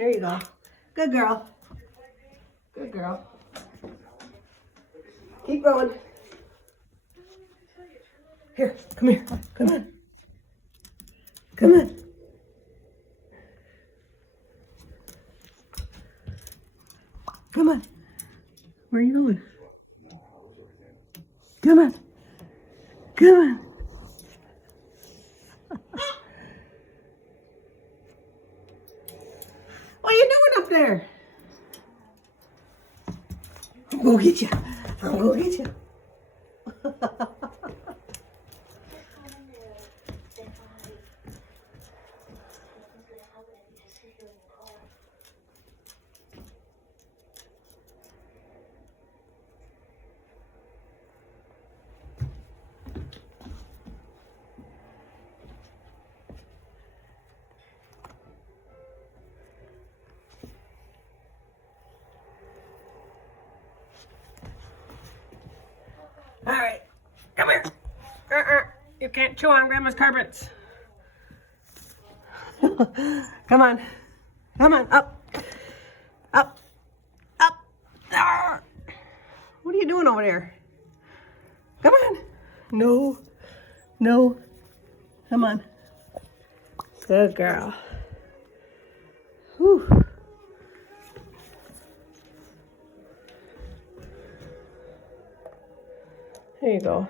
There you go. Good girl. Good girl. Keep going. Here, come here. Come on. Come on. Come on. Where are you going? Come on. Come on. What are you doing up there? I'm gonna get you. I'm gonna get you. All right, come here. You can't chew on Grandma's carpets. Come on. Come on, up. Up. Up. Ah. What are you doing over there? Come on. No. No. Come on. Good girl. Whew. There you go.